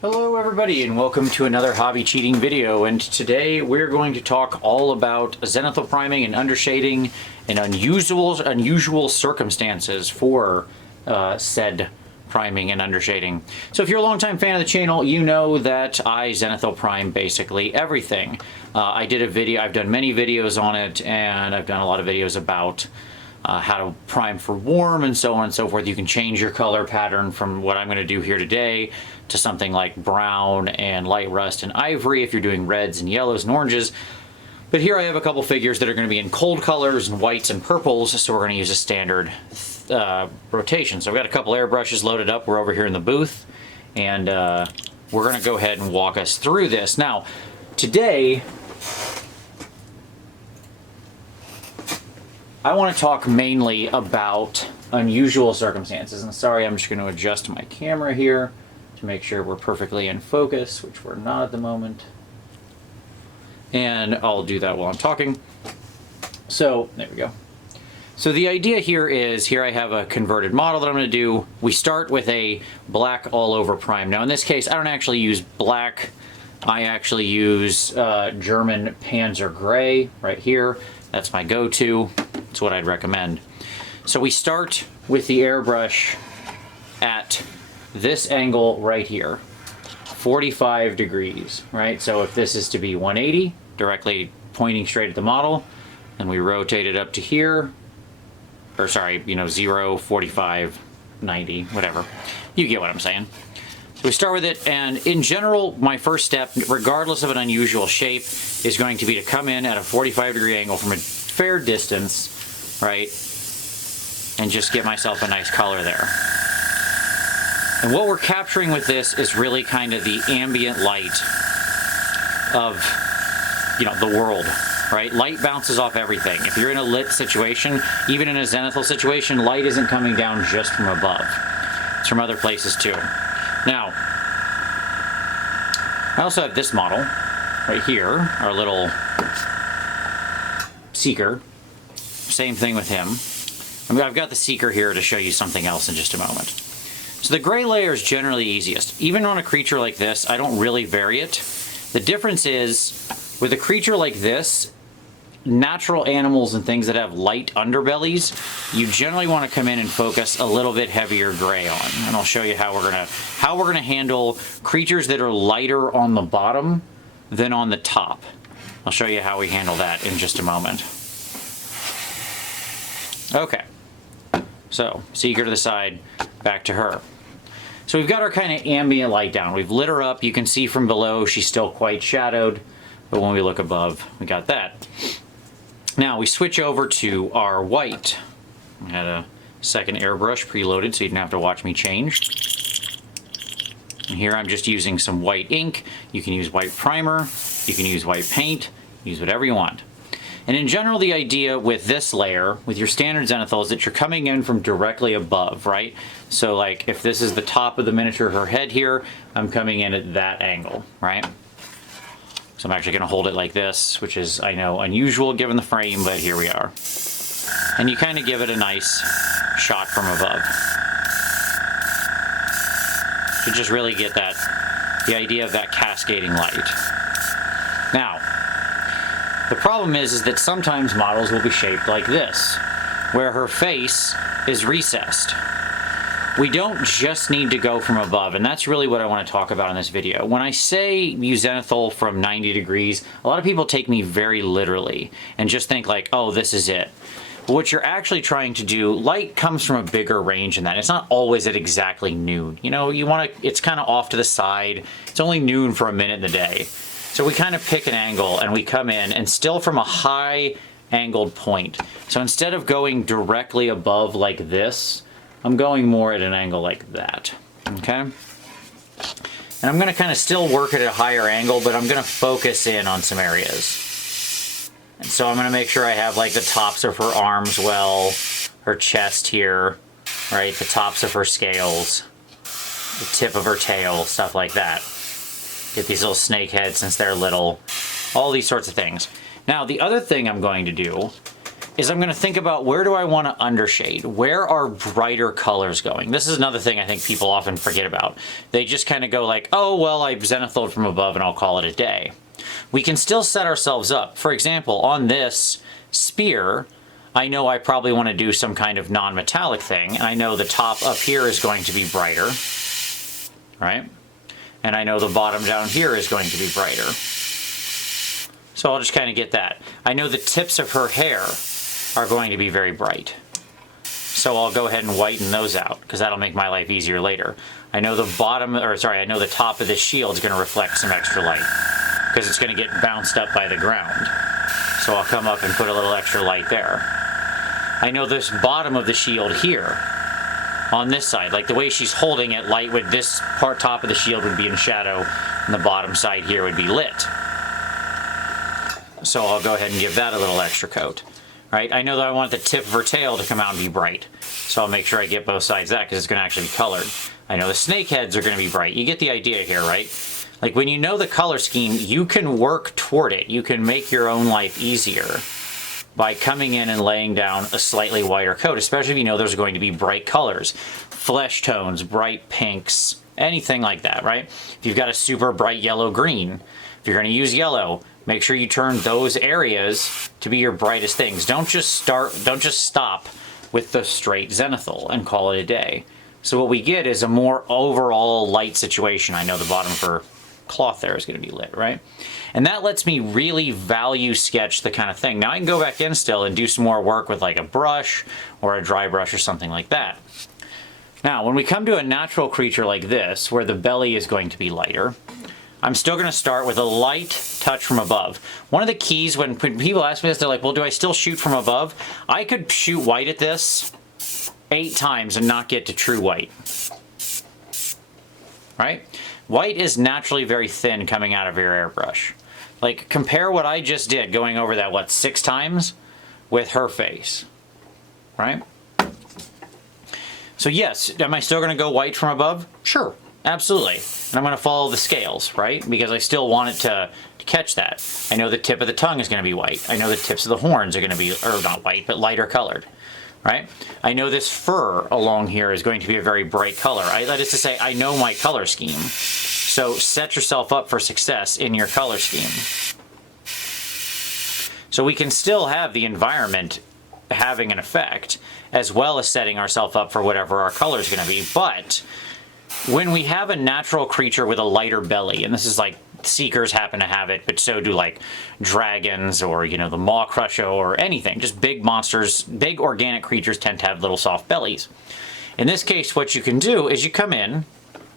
Hello everybody and welcome to another hobby cheating video, and today we're going to talk all about zenithal priming and undershading and unusual circumstances for said priming and undershading. So if you're a longtime fan of the channel, you know that I zenithal prime basically everything. I did a video, I've done many videos on it, and I've done a lot of videos about how to prime for warm and so on and so forth. You can change your color pattern from what I'm going to do here today to something like brown and light rust and ivory if you're doing reds and yellows and oranges. But here I have a couple figures that are going to be in cold colors and whites and purples, so we're going to use a standard rotation. So I've got a couple airbrushes loaded up. We're over here in the booth, and we're going to go ahead and walk us through this. Now, today I want to talk mainly about unusual circumstances. And sorry, I'm just going to adjust my camera here to make sure we're perfectly in focus, which we're not at the moment. And I'll do that while I'm talking. So there we go. So the idea here is, here I have a converted model that I'm going to do. We start with a black all over prime. Now in this case, I don't actually use black. I actually use German Panzer Gray right here. That's my go-to. It's what I'd recommend. So we start with the airbrush at this angle right here, 45 degrees, right? So if this is to be 180, directly pointing straight at the model, then we rotate it up to here, or sorry, 0, 45, 90, whatever. You get what I'm saying. So we start with it, and in general, my first step, regardless of an unusual shape, is going to be to come in at a 45-degree angle from a fair distance, right, and just get myself a nice color there. And what we're capturing with this is really kind of the ambient light of, the world, right? Light bounces off everything. If you're in a lit situation, even in a zenithal situation, light isn't coming down just from above. It's from other places too. Now, I also have this model right here, our little Seeker. Same thing with him. I've got the Seeker here to show you something else in just a moment. So the gray layer is generally easiest. Even on a creature like this, I don't really vary it. The difference is, with a creature like this, natural animals and things that have light underbellies, you generally want to come in and focus a little bit heavier gray on. And I'll show you how we're gonna handle creatures that are lighter on the bottom than on the top. I'll show you how we handle that in just a moment. Okay, so Seeker to the side, back to her. So we've got our kind of ambient light down. We've lit her up. You can see from below she's still quite shadowed, but when we look above, we got that. Now we switch over to our white. I had a second airbrush preloaded so you didn't have to watch me change. And here I'm just using some white ink. You can use white primer, you can use white paint, use whatever you want. And in general, the idea with this layer, with your standard zenithal, is that you're coming in from directly above, right? So like if this is the top of the miniature, her head here, I'm coming in at that angle, right? So I'm actually going to hold it like this, which is, I know, unusual given the frame, but here we are. And you kind of give it a nice shot from above to just really get that, the idea of that cascading light. Now, the problem is that sometimes models will be shaped like this, where her face is recessed. We don't just need to go from above, and that's really what I want to talk about in this video. When I say use zenithal from 90 degrees, a lot of people take me very literally and just think like, oh, this is it. But what you're actually trying to do, light comes from a bigger range than that. It's not always at exactly noon. You want to, it's kind of off to the side. It's only noon for a minute in the day. So we kind of pick an angle and we come in, and still from a high angled point. So instead of going directly above like this, I'm going more at an angle like that, okay? And I'm gonna kind of still work at a higher angle, but I'm gonna focus in on some areas. And so I'm gonna make sure I have like the tops of her arms well, her chest here, right? The tops of her scales, the tip of her tail, stuff like that. Get these little snake heads since they're little, all these sorts of things. Now, the other thing I'm going to do is I'm going to think about where do I want to undershade? Where are brighter colors going? This is another thing I think people often forget about. They just kind of go like, oh, well, I zenithal from above and I'll call it a day. We can still set ourselves up. For example, on this spear, I know I probably want to do some kind of non-metallic thing, and I know the top up here is going to be brighter, right? And I know the bottom down here is going to be brighter. So I'll just kind of get that. I know the tips of her hair are going to be very bright. So I'll go ahead and whiten those out, because that'll make my life easier later. I know the I know the top of this shield is going to reflect some extra light, because it's going to get bounced up by the ground. So I'll come up and put a little extra light there. I know this bottom of the shield here, on this side, like the way she's holding it, light with this top of the shield would be in shadow, and the bottom side here would be lit. So I'll go ahead and give that a little extra coat. Right? I know that I want the tip of her tail to come out and be bright, so I'll make sure I get both sides of that, because it's going to actually be colored. I know the snake heads are going to be bright. You get the idea here, right? Like, when you know the color scheme, you can work toward it. You can make your own life easier by coming in and laying down a slightly whiter coat, especially if you know there's going to be bright colors. Flesh tones, bright pinks, anything like that, right? If you've got a super bright yellow-green, if you're going to use yellow, make sure you turn those areas to be your brightest things. Don't just stop with the straight zenithal and call it a day. So what we get is a more overall light situation. I know the bottom of her cloth there is going to be lit, right? And that lets me really value sketch the kind of thing. Now I can go back in still and do some more work with like a brush or a dry brush or something like that. Now, when we come to a natural creature like this, where the belly is going to be lighter, I'm still going to start with a light touch from above. One of the keys when people ask me this, they're like, well, do I still shoot from above? I could shoot white at this 8 times and not get to true white. Right? White is naturally very thin coming out of your airbrush. Like, compare what I just did going over that, what, 6 times with her face. Right? So yes, am I still going to go white from above? Sure. Absolutely. And I'm going to follow the scales, right? Because I still want it to catch that. I know the tip of the tongue is going to be white. I know the tips of the horns are going to be, or not white, but lighter colored, right? I know this fur along here is going to be a very bright color. That is to say, I know my color scheme. So set yourself up for success in your color scheme. So we can still have the environment having an effect, as well as setting ourselves up for whatever our color is going to be. But when we have a natural creature with a lighter belly, and this is like Seekers happen to have it, but so do like dragons or, you know, the Maw Crusher or anything. Just big monsters, big organic creatures tend to have little soft bellies. In this case, what you can do is you come in,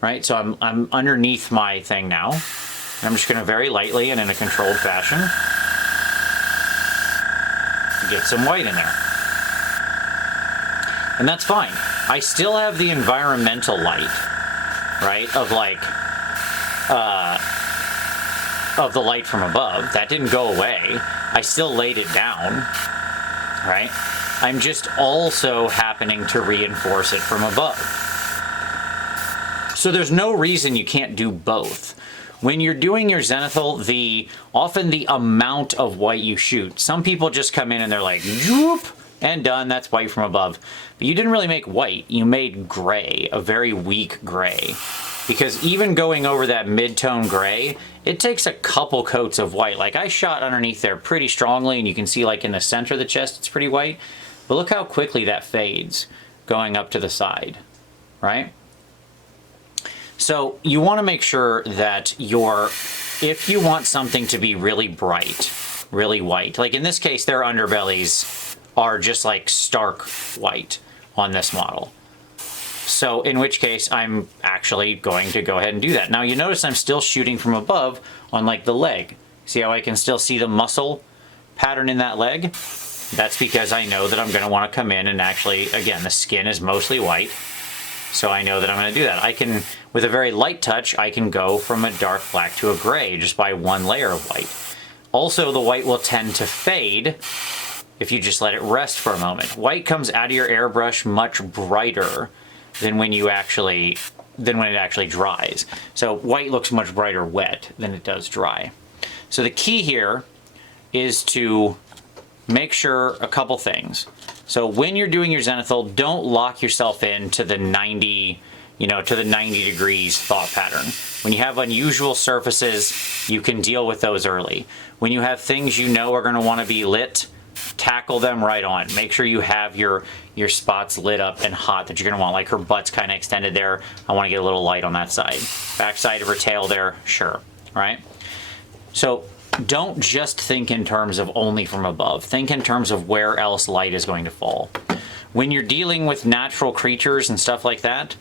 right? So I'm underneath my thing now. And I'm just going to very lightly and in a controlled fashion get some white in there. And that's fine. I still have the environmental light, right, of like, of the light from above. That didn't go away. I still laid it down, right? I'm just also happening to reinforce it from above. So there's no reason you can't do both. When you're doing your zenithal, often the amount of white you shoot, some people just come in and they're like, whoop, and done, that's white from above. But you didn't really make white, you made gray, a very weak gray. Because even going over that mid-tone gray, it takes a couple coats of white. Like, I shot underneath there pretty strongly, and you can see like in the center of the chest it's pretty white. But look how quickly that fades going up to the side, right? So you want to make sure that if you want something to be really bright, really white, like in this case their underbellies are just like stark white on this model. So in which case I'm actually going to go ahead and do that. Now you notice I'm still shooting from above on like the leg. See how I can still see the muscle pattern in that leg? That's because I know that I'm going to want to come in and actually, again, the skin is mostly white. So I know that I'm going to do that. I can, with a very light touch, I can go from a dark black to a gray just by one layer of white. Also, the white will tend to fade if you just let it rest for a moment. White comes out of your airbrush much brighter than when it actually dries. So white looks much brighter wet than it does dry. So the key here is to make sure a couple things. So when you're doing your zenithal, don't lock yourself into the 90, to the 90 degrees thought pattern. When you have unusual surfaces, you can deal with those early. When you have things you know are going to want to be lit, tackle them right on. Make sure you have your spots lit up and hot that you're going to want. Like her butt's kind of extended there. I want to get a little light on that side. Back side of her tail there, sure, right? So don't just think in terms of only from above. Think in terms of where else light is going to fall. When you're dealing with natural creatures and stuff like that,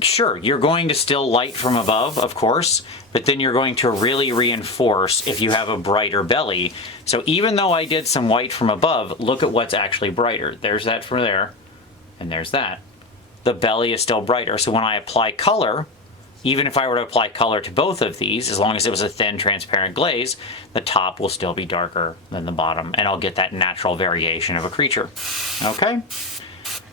sure, you're going to still light from above, of course, but then you're going to really reinforce if you have a brighter belly. So even though I did some white from above, look at what's actually brighter. There's that from there, and there's that. The belly is still brighter. So when I apply color, even if I were to apply color to both of these, as long as it was a thin, transparent glaze, the top will still be darker than the bottom, and I'll get that natural variation of a creature. Okay?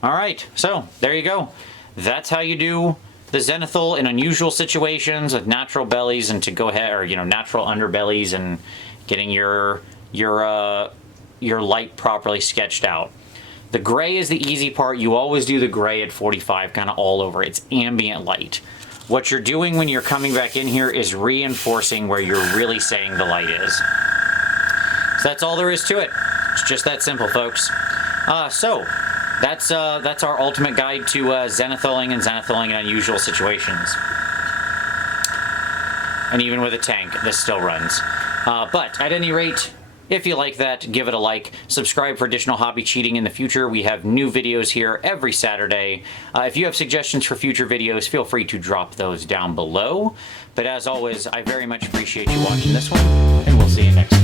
All right, so there you go. That's how you do the zenithal in unusual situations with natural bellies, and to go ahead, or natural underbellies, and getting your light properly sketched out. The gray is the easy part. You always do the gray at 45, kind of all over. It's ambient light. What you're doing when you're coming back in here is reinforcing where you're really saying the light is. So that's all there is to it. It's just that simple, folks. So that's our ultimate guide to zenithaling and zenithaling in unusual situations. And even with a tank, this still runs. But at any rate, if you like that, give it a like. Subscribe for additional hobby cheating in the future. We have new videos here every Saturday. If you have suggestions for future videos, feel free to drop those down below. But as always, I very much appreciate you watching this one, and we'll see you next time.